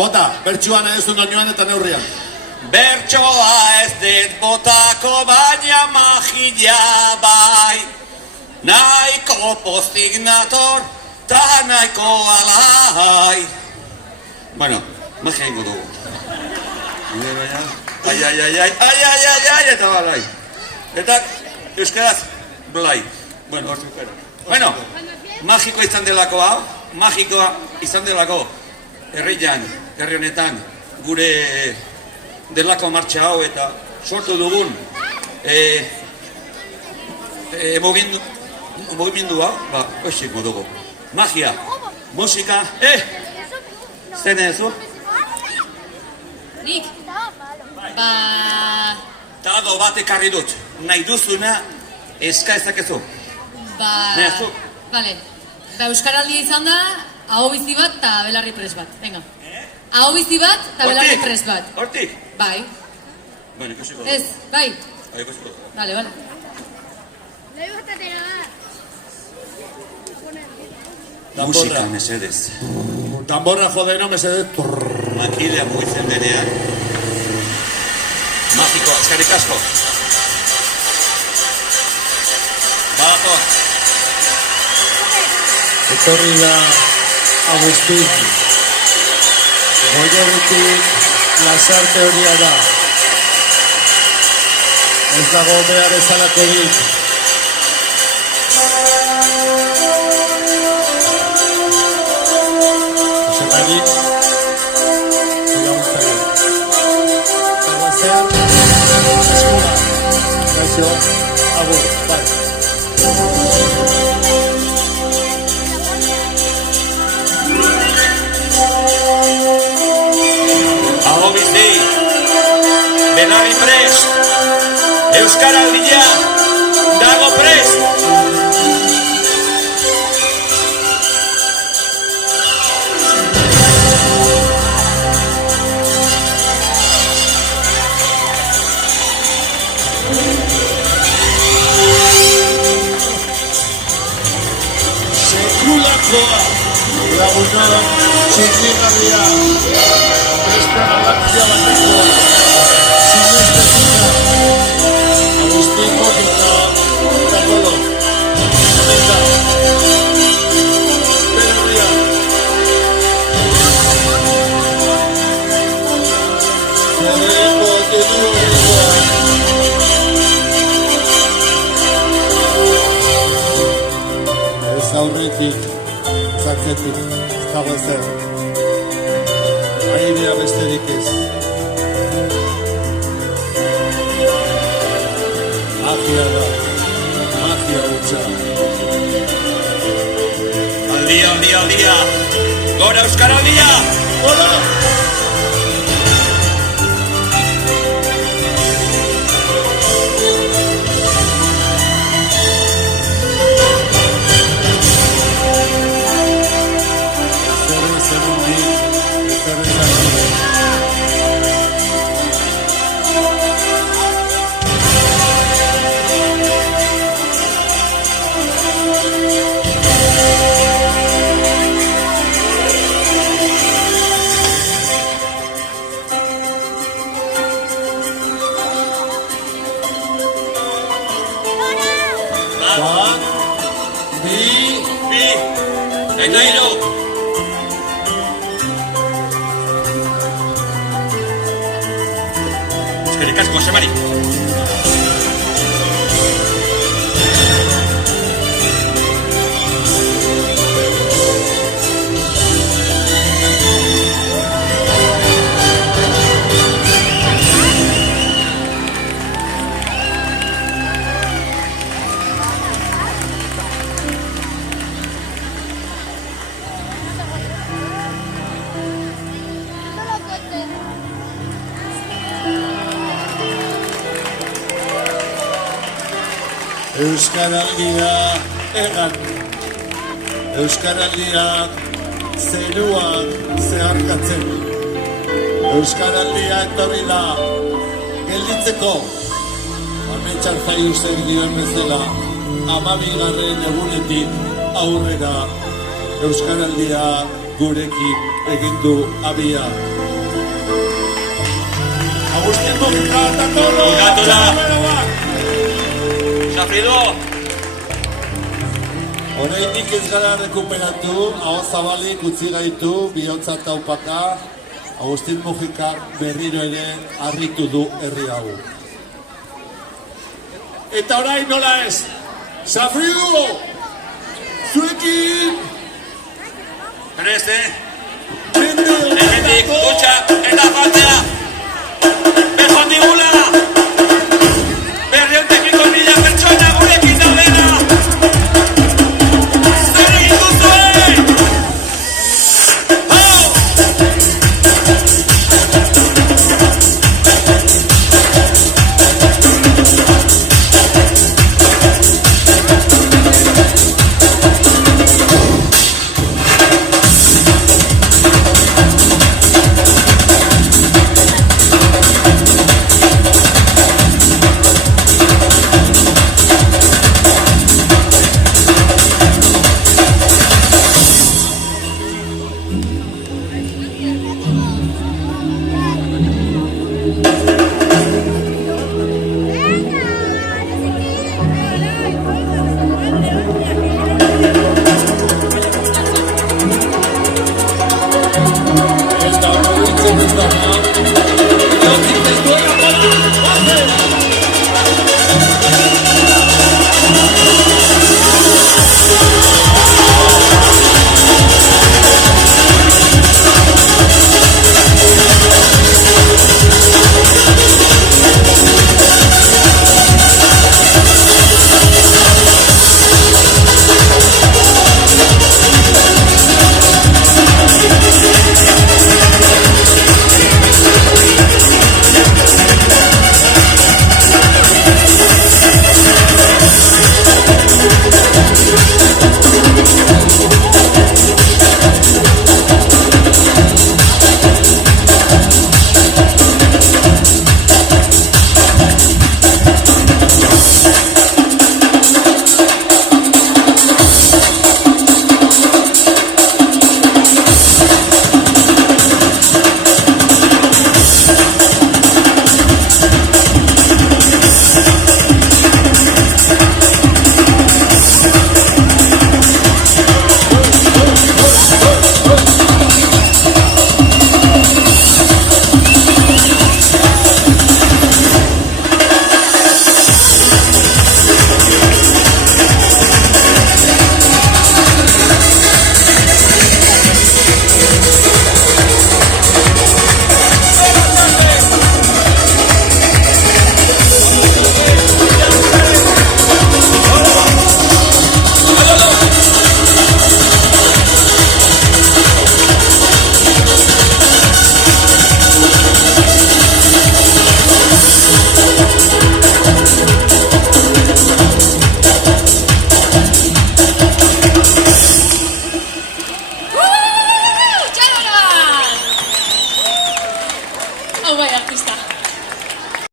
Bota, bertsuan ez dut doinoan eta neurrian. Bertsoa ez dut botako baina magia bai. Nahiko postik nator, ta nahiko alai. Bueno, magia ingo dugu. Ai, eta balai. Eta euskaraz, blai. Bueno, magikoa izan delako hau, magikoa izan delako herri honetan, gure delako martxa hau eta sortu dugun mugimendua, hoxik modugu. Magia, musika, zen ezu? Nik? Dado bat ekarri dut, nahi duzuna eska ezakezu. Nehazu? Bale, euskaraldia izan da, aho bizi bat eta belarri pres bat, venga. Aho bizi bat eta belarri pres bat. Hortik? Bai. Bueno, ikusiko. Ez, bai. Ikusiko. Bale. Musika, mesedez. Tamborra jodeno, mesedez. Makidea mugitzen denean. Magiko, eskerrik asko. Badator. Etorri da Agustin. Goierritik lasarte horia da. Ez dago behar ezalako dit. Josepari, laguntzari. Zagoazean, eskura. Gaixo, agur, bai. Aho bizi, belarri prest, euskaraldia dago prest. Sekulakoa laguna txikigarria beste galaxia bateko sinestezina Agustiko eta Kakolo eta Berria Zerreko tinuekoa ez aurretik zatzetik ez dago ezer airea besterik ez magia da magia hutsa Aldia, gora euskaraldia, gora! Eta hiru! Eskerrik asko, Josebari! Euskaraldia egan, Euskaraldiak zeruak zeharkatzen, Euskaraldia etorri da gelditzeko, Ametxar Zaiusek dioen bezala, 12. egunetik aurrera Euskaraldia gurekin egin du abia. Agustin Mujika eta toro! Bukatu da. Beroak! Safridu! Horreinik ez gara rekuperatu, aho zabalik utzi gaitu, bihotza eta upaka, Agustin Mujika berriro ere harritu du herri hau. Eta orain nola ez, Safridu! Zuekin! Preste! Mende Hemendik, dutxa eta faltea!